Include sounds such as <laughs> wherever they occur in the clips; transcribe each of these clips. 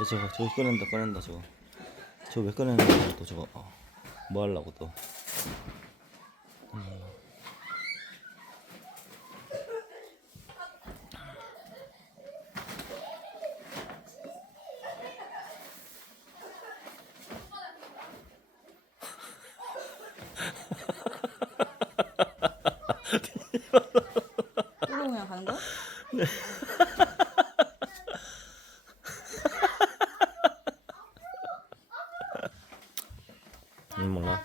저 저거 저거 꺼낸다 꺼낸다 저거 저거 왜 꺼내는 거야 또 저거 어. 뭐 하려고 또 음. 이러고 그냥 가는 거야? <laughs> 음, 몰라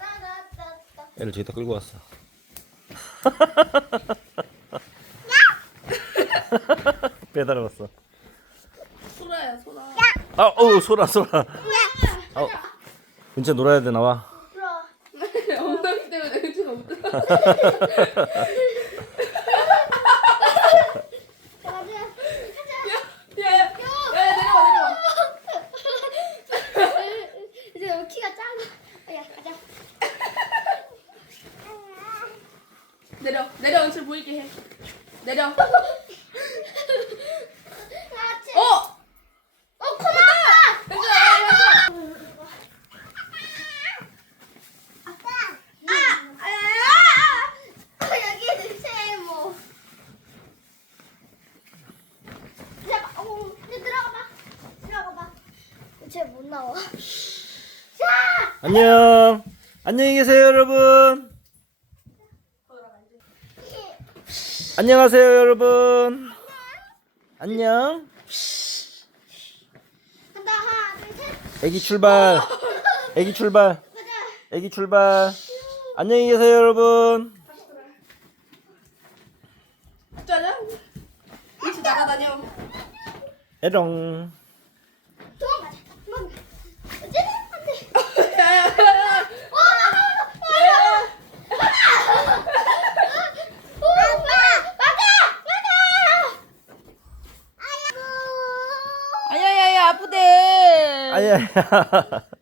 애를 저기다 끌고 왔어. <laughs> 배달을 왔어. 소라야 소라. 아, 어우 소라 소라. 어, 은채 놀아야 돼 나와. <laughs> 엉덩이 때문에 은채가 못들 <laughs> 어. 야야 야, 내려와 내려와. 이제 너무 키가 작아. 야, 가자. 내려 내려 은채 보이게 해. 내려. 어. 어, 고마워. 아빠. 아, 아, 아, 여기 뭐. 이제 봐, 어, 이제 들어가 봐. 들어가 봐. 쟤못 나와. 자, 안녕 안녕히 계세요 여러분 안녕하세요 여러분 안녕. 애기 출발 애기 출발. 애기 출발 안녕히 계세요 여러분 짜잔. 은채 날아다녀. 에롱 도망가자. 도망가. 어쨌든 안 돼. 야야야. 어, 어, 아빠, 맞아, 맞아. 아이고. 아야야야 아프대. 아야 <laughs>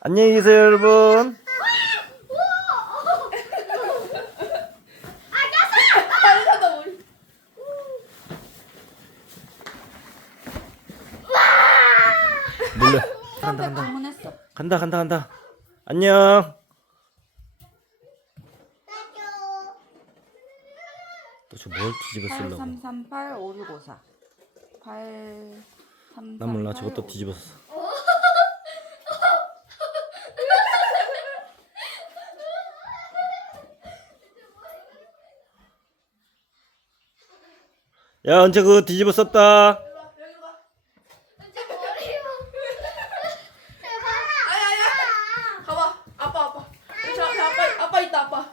안녕히 계세요 여러분. 간다 간다 주문했어. 간다 간다 간다. 안녕 또 저 뭘 뒤집어 쓰려고 8338 5654. 8 3 난 몰라 저것도 뒤집었어 야 언제 그거 뒤집어 썼다 아야야. 가봐. 아빠 아빠. 아빠 아빠 있다 아빠.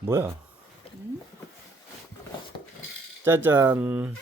뭐야 짜잔